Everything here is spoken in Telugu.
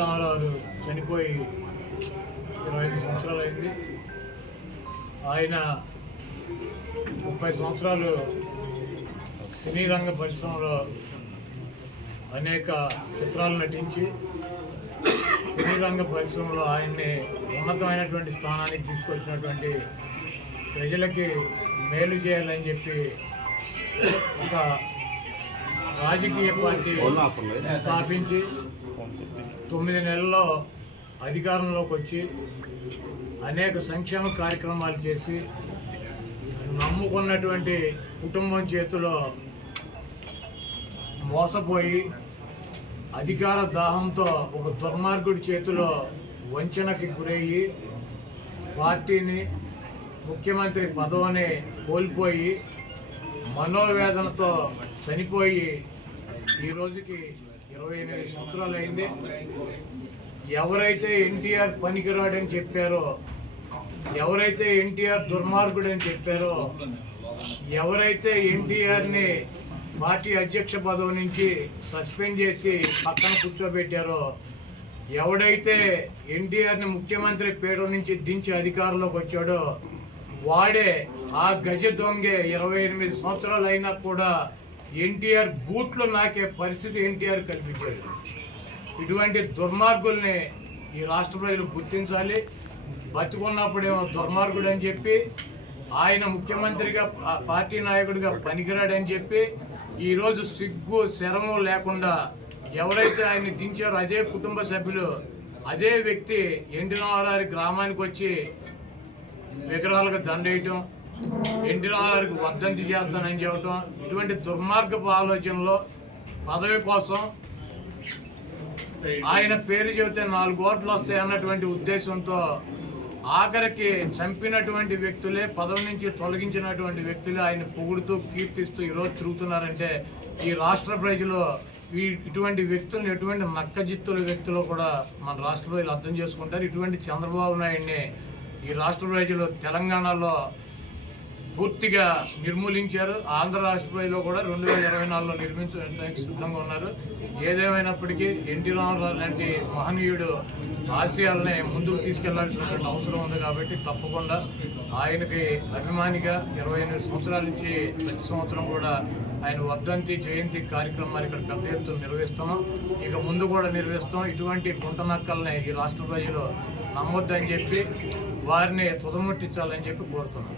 రామారావు చనిపోయి 25 సంవత్సరాలు అయింది. ఆయన 30 సంవత్సరాలు సినీ రంగ పరిశ్రమలో అనేక చిత్రాలు నటించి సినీ రంగ పరిశ్రమలో ఆయన్ని ఉన్నతమైనటువంటి స్థానానికి తీసుకొచ్చినటువంటి ప్రజలకి మేలు చేయాలని చెప్పి ఒక రాజకీయ పార్టీ స్థాపించి 9 నెలల్లో అధికారంలోకి వచ్చి అనేక సంక్షేమ కార్యక్రమాలు చేసి నమ్ముకున్నటువంటి కుటుంబం చేతిలో మోసపోయి అధికార దాహంతో ఒక దుర్మార్గుడి చేతిలో వంచనకి గురయ్యి పార్టీని ముఖ్యమంత్రి పదవిని కోల్పోయి మనోవేదనతో చనిపోయి ఈ రోజుకి 28 సంవత్సరాలు అయింది. ఎవరైతే ఎన్టీఆర్ పనికిరాడని చెప్పారో, ఎవరైతే ఎన్టీఆర్ దుర్మార్గుడని చెప్పారో, ఎవరైతే ఎన్టీఆర్ని పార్టీ అధ్యక్ష పదవి నుంచి సస్పెండ్ చేసి పక్కన కూర్చోబెట్టారో, ఎవడైతే ఎన్టీఆర్ని ముఖ్యమంత్రి పేరు నుంచి దించి అధికారంలోకి వచ్చాడో వాడే ఆ గజ దొంగే 28 సంవత్సరాలు అయినా కూడా ఎన్టీఆర్ బూట్లు నాకే పరిస్థితి ఎన్టీఆర్ కల్పించాడు. ఇటువంటి దుర్మార్గుల్ని ఈ రాష్ట్ర ప్రజలు గుర్తించాలి. బతుకున్నప్పుడేమో దుర్మార్గుడు అని చెప్పి, ఆయన ముఖ్యమంత్రిగా పార్టీ నాయకుడిగా పనికిరాడని చెప్పి, ఈరోజు సిగ్గు శరము లేకుండా ఎవరైతే ఆయన్ని దించారో అదే కుటుంబ సభ్యులు, అదే వ్యక్తి ఎన్టీ రామారావు గ్రామానికి వచ్చి విగ్రహాలకు దండేయటం, ఎన్టీ రామారావుకి వర్ధంతి చేస్తానని చెప్పటం, ఇటువంటి దుర్మార్గపు ఆలోచనలో పదవి కోసం ఆయన పేరు చెబితే 4 ఓట్లు వస్తాయి అన్నటువంటి ఉద్దేశంతో ఆఖరికి చంపినటువంటి వ్యక్తులే, పదవి నుంచి తొలగించినటువంటి వ్యక్తులే ఆయన పొగుడుతూ కీర్తిస్తూ ఈరోజు తిరుగుతున్నారంటే ఈ రాష్ట్ర ప్రజలు ఇటువంటి వ్యక్తులను ఎటువంటి నక్కజిత్తుల వ్యక్తులు కూడా మన రాష్ట్ర ప్రజలు అర్థం చేసుకుంటారు. ఇటువంటి చంద్రబాబు నాయుడిని ఈ రాష్ట్ర ప్రజలు తెలంగాణలో పూర్తిగా నిర్మూలించారు. ఆంధ్ర రాష్ట్ర ప్రజలు కూడా 2024లో నిర్మించడానికి సిద్ధంగా ఉన్నారు. ఏదేమైనప్పటికీ ఎన్టీ రామారావు లాంటి మహనీయుడు ఆశయాలని ముందుకు తీసుకెళ్లాల్సినటువంటి అవసరం ఉంది. కాబట్టి తప్పకుండా ఆయనకి అభిమానిగా 28 సంవత్సరాల నుంచి ప్రతి సంవత్సరం కూడా ఆయన వర్ధంతి జయంతి కార్యక్రమాలు ఇక్కడ పెద్ద ఎత్తున నిర్వహిస్తున్నాం. ఇక ముందు కూడా నిర్వహిస్తాం. ఇటువంటి గుంటనక్కల్ని ఈ రాష్ట్ర ప్రజలు నమ్మొద్దని చెప్పి వారిని తుదముట్టించాలని చెప్పి కోరుతున్నాం.